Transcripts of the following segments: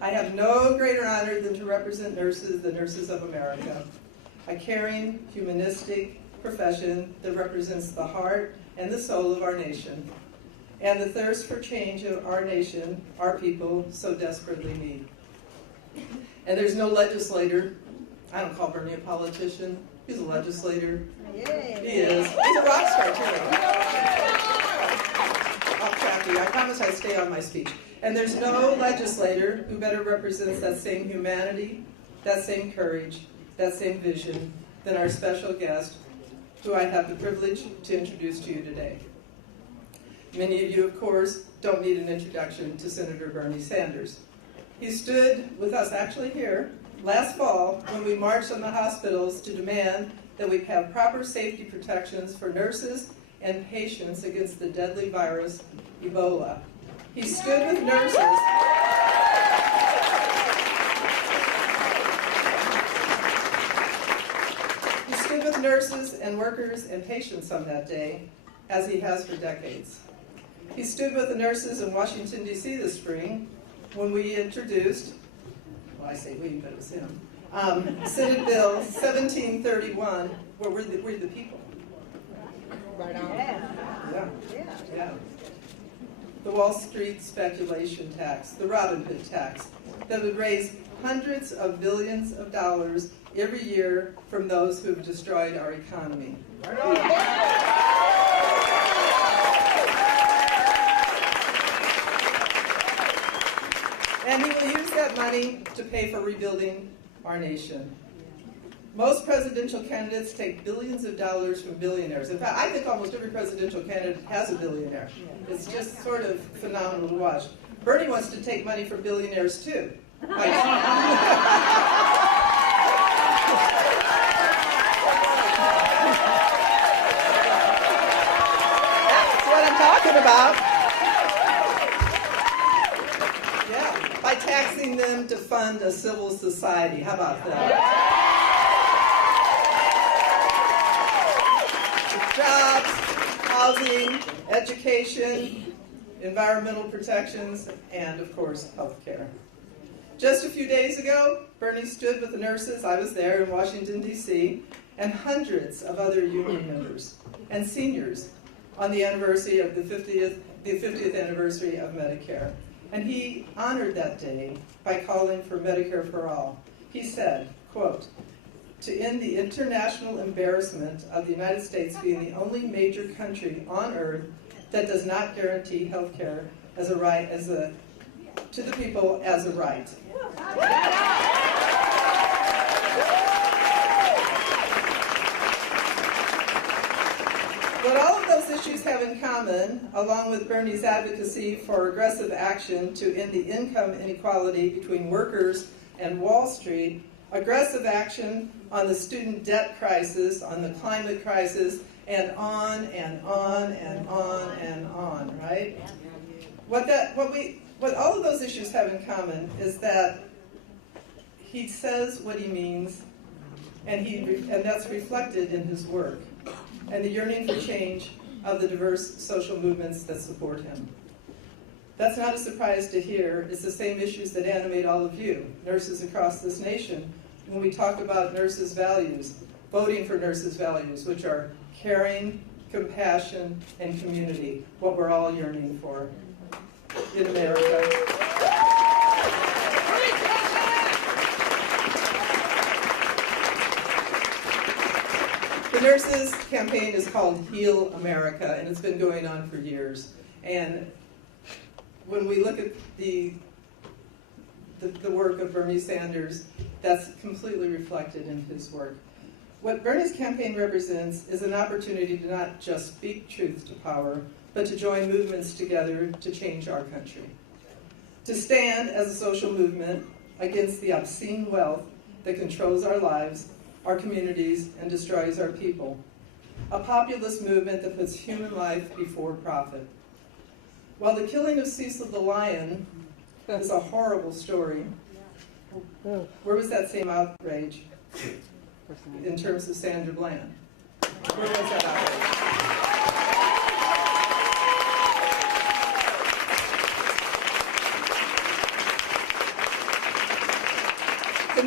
I have no greater honor than to represent nurses, the nurses of America, a caring, humanistic profession that represents the heart and the soul of our nation, and the thirst for change of our nation, our people, so desperately need. And there's no legislator. I don't call Bernie a politician. He's a legislator. Yay. He is. He's a rock star, too. Off track here. I promise I stay on my speech. And there's no legislator who better represents that same humanity, that same courage, that same vision than our special guest, who I have the privilege to introduce to you today. Many of you, of course, don't need an introduction to Senator Bernie Sanders. He stood with us actually here last fall when we marched on the hospitals to demand that we have proper safety protections for nurses and patients against the deadly virus, Ebola. He stood with nurses. He stood with nurses and workers and patients on that day, as he has for decades. He stood with the nurses in Washington, D.C. this spring when we introduced, well, I say we, but it was him, Senate Bill 1731, where we're the people. Right on. Yeah. The Wall Street speculation tax, the Robin Hood tax, that would raise hundreds of billions of dollars every year from those who have destroyed our economy. And he will use that money to pay for rebuilding our nation. Most presidential candidates take billions of dollars from billionaires. In fact, I think almost every presidential candidate has a billionaire. It's just sort of phenomenal to watch. Bernie wants to take money from billionaires too. That's what I'm talking about. Yeah, by taxing them to fund a civil society. How about that? Jobs, housing, education, environmental protections, and of course, health care. Just a few days ago, Bernie stood with the nurses, I was there in Washington, D.C., and hundreds of other union members and seniors on the anniversary of the 50th anniversary of Medicare. And he honored that day by calling for Medicare for all. He said, quote, "To end the international embarrassment of the United States being the only major country on earth that does not guarantee health care as a right, to the people as a right." What all of those issues have in common, along with Bernie's advocacy for aggressive action to end the income inequality between workers and Wall Street, aggressive action on the student debt crisis, on the climate crisis, and on and on and on and on, right? What all of those issues have in common is that he says what he means, and that's reflected in his work, and the yearning for change of the diverse social movements that support him. That's not a surprise to hear. It's the same issues that animate all of you, nurses across this nation, when we talk about nurses' values, voting for nurses' values, which are caring, compassion, and community, what we're all yearning for in America. The nurses' campaign is called Heal America, and it's been going on for years. And when we look at the work of Bernie Sanders, that's completely reflected in his work. What Bernie's campaign represents is an opportunity to not just speak truth to power, but to join movements together to change our country. To stand as a social movement against the obscene wealth that controls our lives, our communities, and destroys our people. A populist movement that puts human life before profit. While the killing of Cecil the Lion is a horrible story, where was that same outrage in terms of Sandra Bland? Where was that outrage?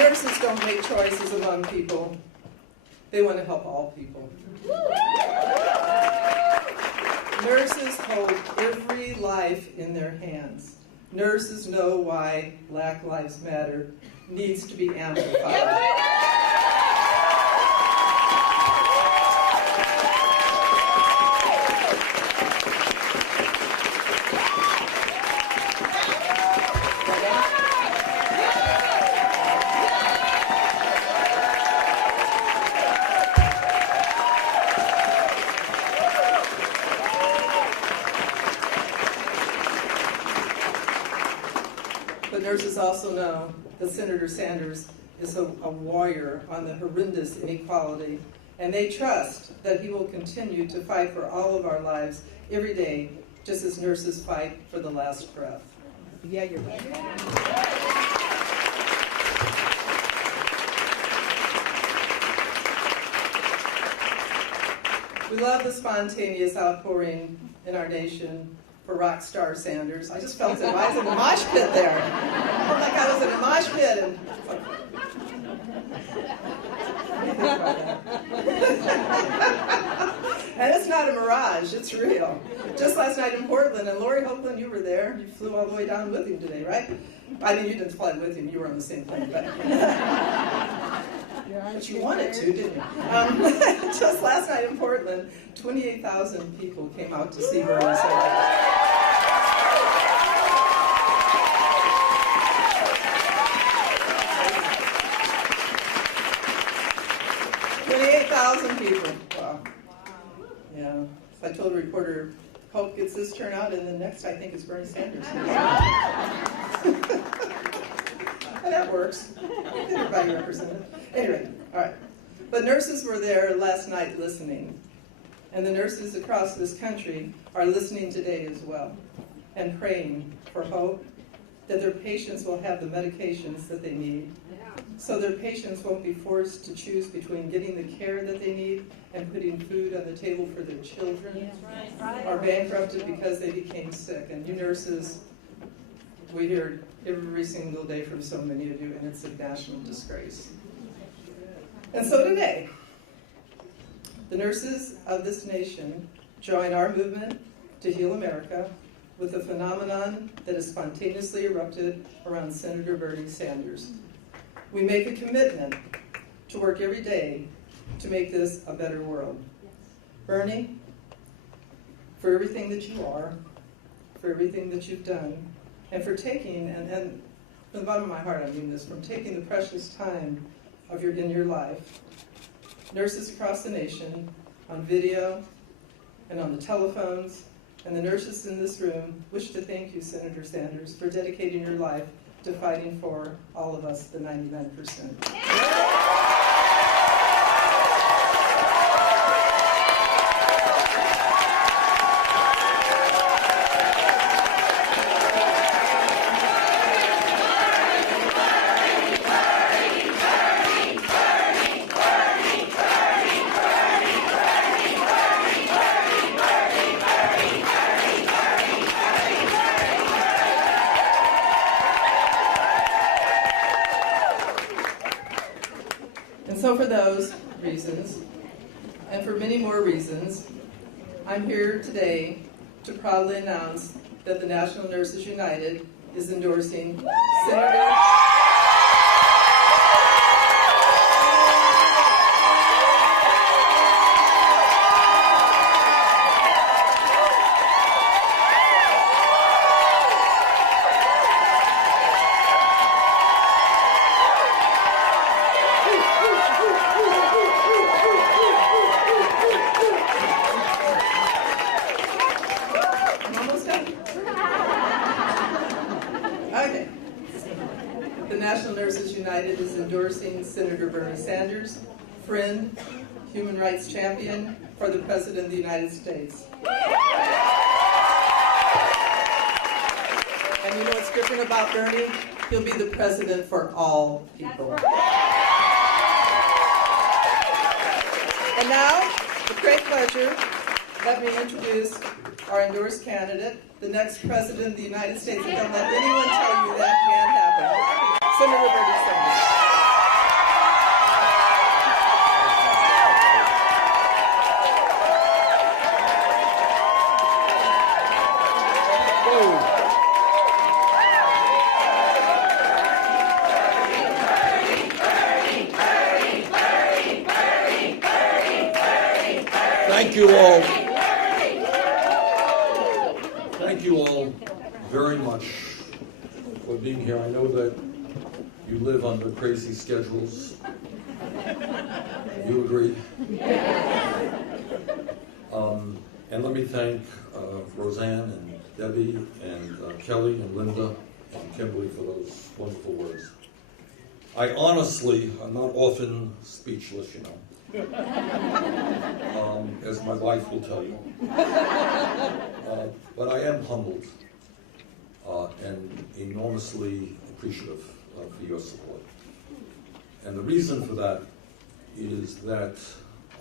nurses don't make choices among people. They want to help all people. Nurses hold every life in their hands. Nurses know why Black Lives Matter needs to be amplified. But nurses also know that Senator Sanders is a warrior on the horrendous inequality, and they trust that he will continue to fight for all of our lives every day, just as nurses fight for the last breath. Yeah, you're right. We love the spontaneous outpouring in our nation for rock star Sanders. I just felt it. I was in a mosh pit there. I felt like I was in a mosh pit. And it's not a mirage, it's real. Just last night in Portland, and Lori Hopeland, you were there. You flew all the way down with him today, right? I mean, you didn't fly with him, you were on the same plane, but you wanted to, didn't you? Just last night in Portland, 28,000 people came out to see Bernie Sanders. 28,000 people. Wow. Yeah. So I told a reporter, Hope gets this turnout, and the next I think is Bernie Sanders. And that works. Everybody represented. Anyway, all right. But nurses were there last night listening. And the nurses across this country are listening today as well and praying for hope that their patients will have the medications that they need, so their patients won't be forced to choose between getting the care that they need and putting food on the table for their children, are bankrupted because they became sick. And you nurses, we hear every single day from so many of you, and it's a national disgrace. And so today, the nurses of this nation join our movement to heal America with a phenomenon that has spontaneously erupted around Senator Bernie Sanders. We make a commitment to work every day to make this a better world. Bernie, for everything that you are, for everything that you've done, and for taking, and from the bottom of my heart I mean this, from taking the precious time in your life. Nurses across the nation, on video and on the telephones, and the nurses in this room wish to thank you, Senator Sanders, for dedicating your life to fighting for all of us, the 99%. So for those reasons, and for many more reasons, I'm here today to proudly announce that the National Nurses United is endorsing Senator... Okay. The National Nurses United is endorsing Senator Bernie Sanders, friend, human rights champion for the President of the United States. And you know what's different about Bernie? He'll be the president for all people. And now, with great pleasure, let me introduce our endorsed candidate, the next President of the United States. And don't let anyone tell you that can't happen. Senator Bernie Sanders. you all. Thank you all very much for being here. I know that you live under crazy schedules. You agree? And let me thank Roseanne and Debbie and Kelly and Linda and Kimberly for those wonderful words. I'm not often speechless, you know, as my wife will tell you. But I am humbled and enormously appreciative for your support. And the reason for that is that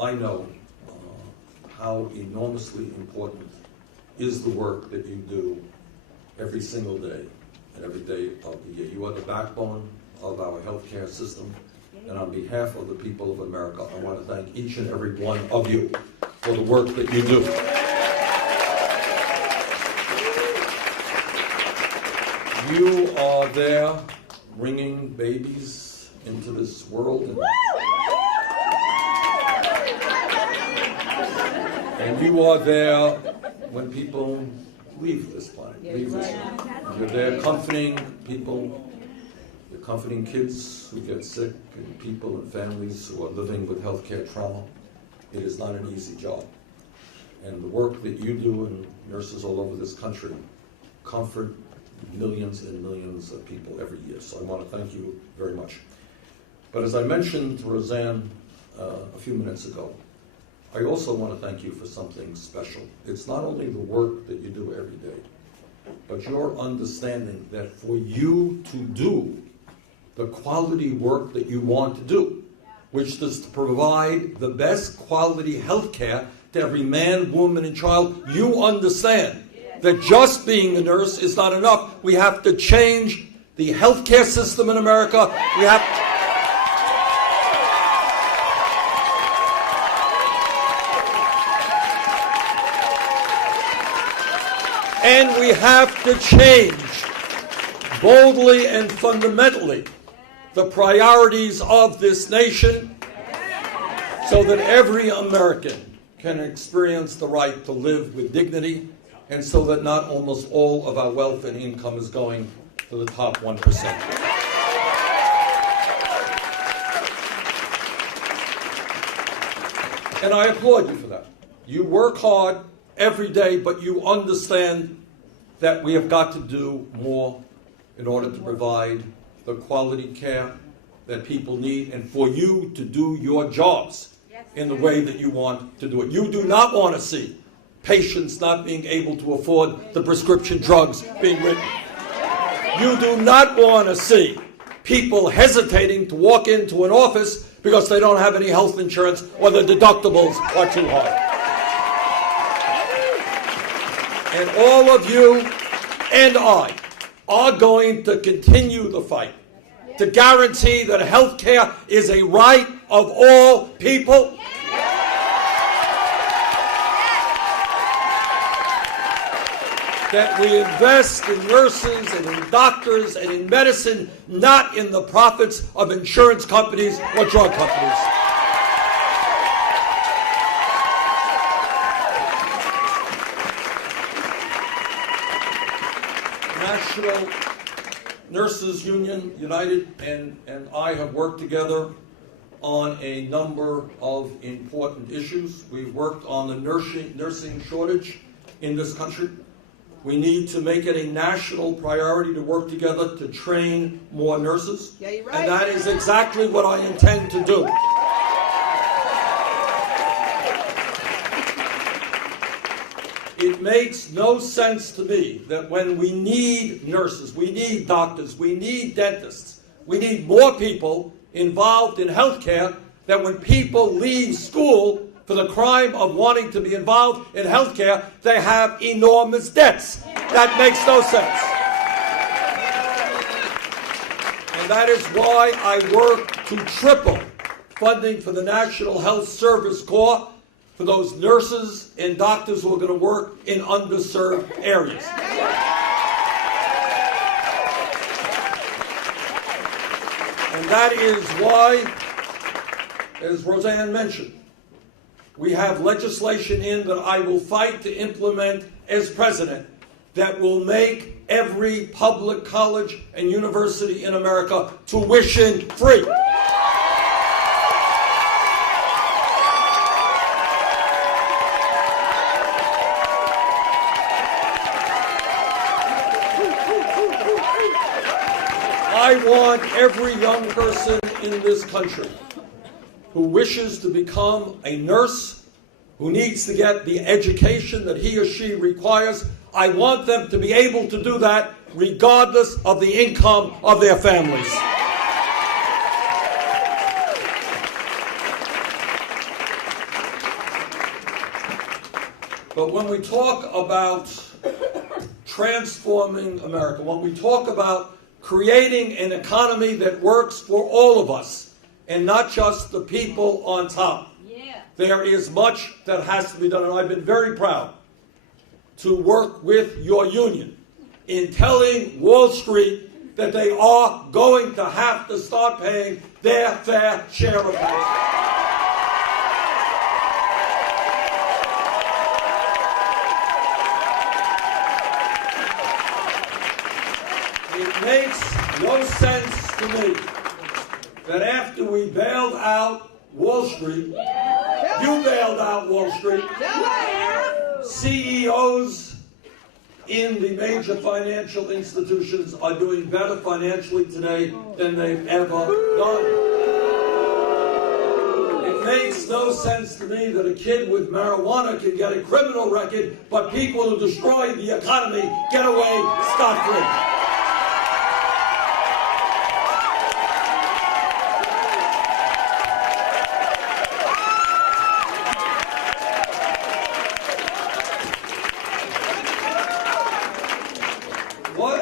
I know how enormously important is the work that you do every single day and every day of the year. You are the backbone of our healthcare system, and on behalf of the people of America, I want to thank each and every one of you for the work that you do. You are there bringing babies into this world, and you are there when people leave this planet. You're there comforting people. You're comforting kids who get sick and people and families who are living with healthcare trauma. It is not an easy job. And the work that you do, and nurses all over this country, comfort millions and millions of people every year. So I want to thank you very much. But as I mentioned to Roseanne a few minutes ago, I also want to thank you for something special. It's not only the work that you do every day, but your understanding that for you to do the quality work that you want to do, which is to provide the best quality health care to every man, woman, and child, you understand that just being a nurse is not enough. We have to change the healthcare system in America. We have and we have to change boldly and fundamentally the priorities of this nation so that every American can experience the right to live with dignity, and so that not almost all of our wealth and income is going to the top 1%. And I applaud you for that. You work hard every day, but you understand that we have got to do more in order to provide the quality care that people need, and for you to do your jobs in the way that you want to do it. You do not want to see patients not being able to afford the prescription drugs being written. You do not want to see people hesitating to walk into an office because they don't have any health insurance or the deductibles are too high. And all of you and I are going to continue the fight to guarantee that health care is a right of all people. That we invest in nurses and in doctors and in medicine, not in the profits of insurance companies or drug companies. National Nurses Union United and I have worked together on a number of important issues. We've worked on the nursing shortage in this country. We need to make it a national priority to work together to train more nurses. Yeah, you're right. And that is exactly what I intend to do. It makes no sense to me that when we need nurses, we need doctors, we need dentists, we need more people involved in healthcare, that when people leave school for the crime of wanting to be involved in healthcare, they have enormous debts. That makes no sense. And that is why I work to triple funding for the National Health Service Corps for those nurses and doctors who are going to work in underserved areas. And that is why, as Roseanne mentioned, we have legislation in that I will fight to implement as president that will make every public college and university in America tuition free. I want every young person in this country who wishes to become a nurse, who needs to get the education that he or she requires, I want them to be able to do that regardless of the income of their families. But when we talk about transforming America, when we talk about creating an economy that works for all of us and not just the people on top, there is much that has to be done. And I've been very proud to work with your union in telling Wall Street that they are going to have to start paying their fair share of taxes. It makes no sense to me that after we bailed out Wall Street, you bailed out Wall Street, CEOs in the major financial institutions are doing better financially today than they've ever done. It makes no sense to me that a kid with marijuana can get a criminal record, but people who destroy the economy get away scot-free.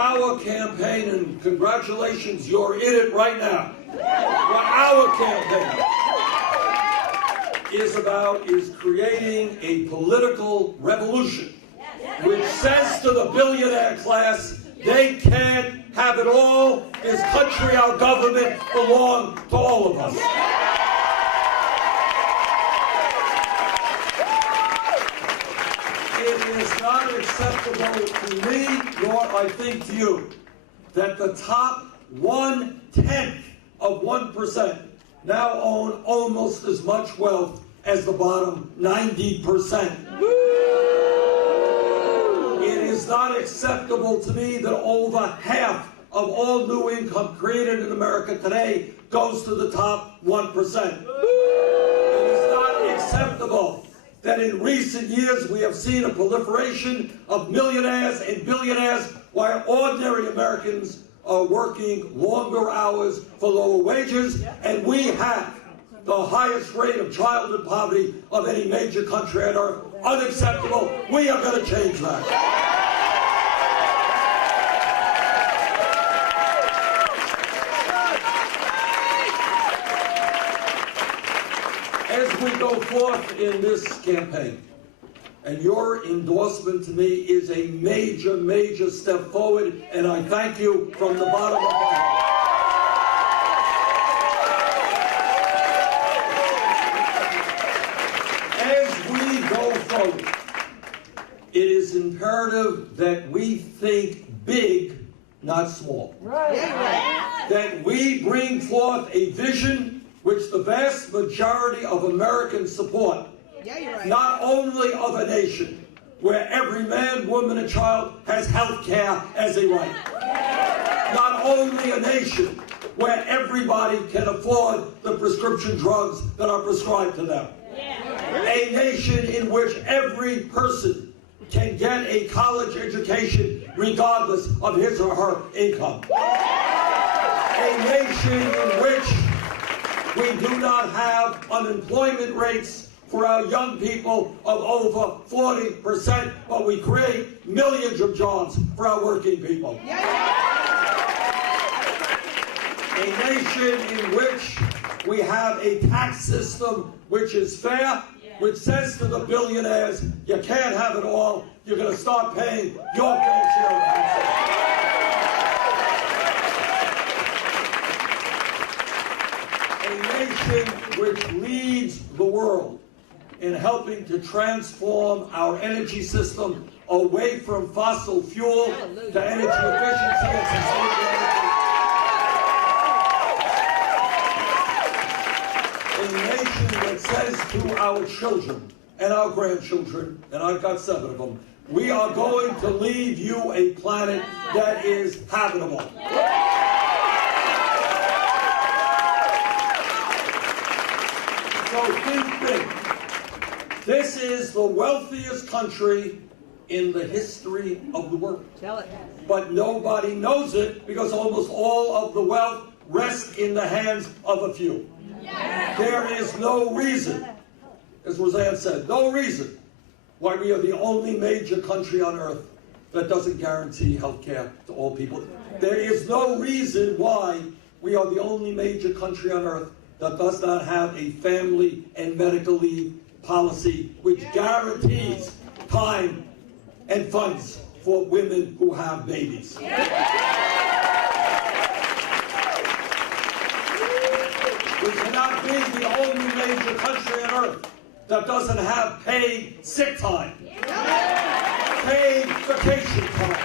Our campaign, and congratulations, you're in it right now. What our campaign is about is creating a political revolution which says to the billionaire class, they can't have it all. This country, our government, belong to all of us. It is not acceptable to me, nor I think to you, that the top 1/10 of 1% now own almost as much wealth as the bottom 90%. It is not acceptable to me that over half of all new income created in America today goes to the top 1%. It is not acceptable that in recent years we have seen a proliferation of millionaires and billionaires while ordinary Americans are working longer hours for lower wages, and we have the highest rate of childhood poverty of any major country on earth. Unacceptable. We are going to change that. As we go forth in this campaign, and your endorsement to me is a major, major step forward, and I thank you from the bottom of my heart. As we go forward, it is imperative that we think big, not small. That we bring forth a vision which the vast majority of Americans support. Not only of a nation where every man, woman, and child has health care as a right. Not only a nation where everybody can afford the prescription drugs that are prescribed to them. A nation in which every person can get a college education regardless of his or her income. A nation in which we do not have unemployment rates for our young people of over 40%, but we create millions of jobs for our working people. A nation in which we have a tax system which is fair, which says to the billionaires, you can't have it all, you're going to start paying your fair share of taxes. A nation which leads the world in helping to transform our energy system away from fossil fuel to energy efficiency and sustainable energy. A nation that says to our children and our grandchildren, and I've got 7 of them, we are going to leave you a planet that is habitable. So think big. This is the wealthiest country in the history of the world. Tell it. But nobody knows it because almost all of the wealth rests in the hands of a few. There is no reason, as Roseanne said, no reason why we are the only major country on earth that doesn't guarantee health care to all people. There is no reason why we are the only major country on earth that does not have a family and medical leave policy which guarantees time and funds for women who have babies. We cannot be the only major country on earth that doesn't have paid sick time, paid vacation time.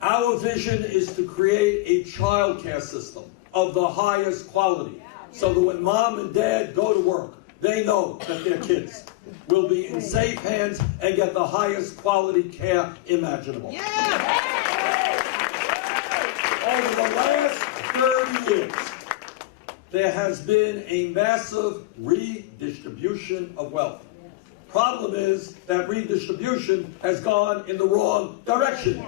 Our vision is to create a child care system of the highest quality so that when mom and dad go to work, they know that their kids will be in safe hands and get the highest quality care imaginable. Over the last 30 years, there has been a massive redistribution of wealth. Problem is that redistribution has gone in the wrong direction.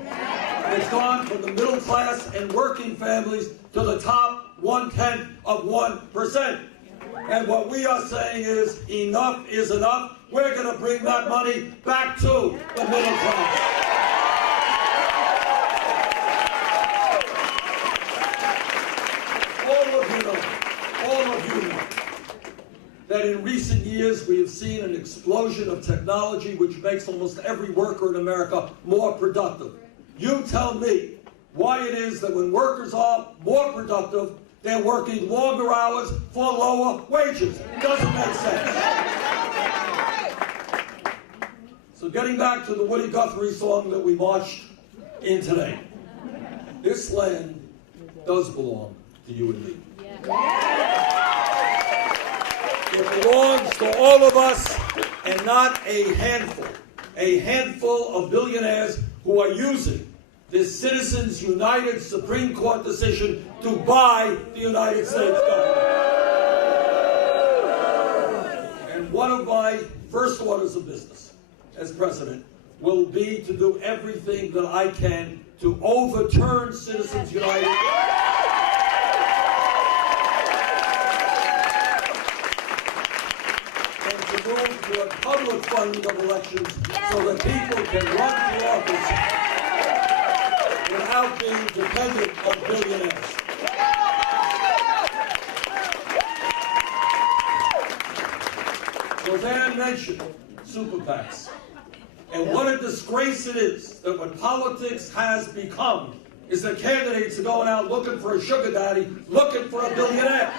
It's gone from the middle class and working families to the top 0.1% And what we are saying is enough is enough. We're going to bring that money back to the middle class. All of you know that in recent years we have seen an explosion of technology which makes almost every worker in America more productive. You tell me why it is that when workers are more productive, they're working longer hours for lower wages. Doesn't make sense. So getting back to the Woody Guthrie song that we marched in today. This land does belong to you and me. It belongs to all of us and not a handful of billionaires who are using this Citizens United Supreme Court decision to buy the United States government. And one of my first orders of business as president will be to do everything that I can to overturn Citizens United and to move to a public funding of elections so that people can run for office without being dependent on billionaires. Roseanne mentioned super PACs. And what a disgrace it is that what politics has become is that candidates are going out looking for a sugar daddy, looking for a billionaire.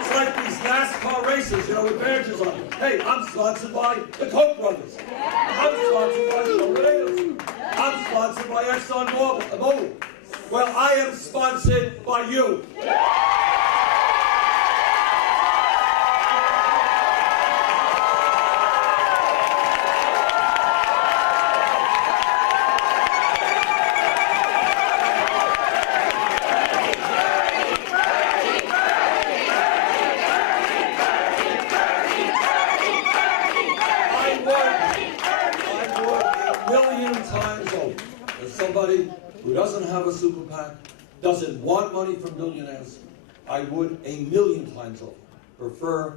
It's like these NASCAR races, with badges on them. Hey, I'm sponsored by the Koch brothers. I'm sponsored by Sugar. I'm sponsored by ExxonMobil. Well, I am sponsored by you. Somebody who doesn't have a super PAC, doesn't want money from billionaires, I would 1,000,000 times over prefer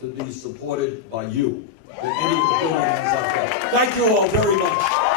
to be supported by you than any of the billionaires out there. Thank you all very much.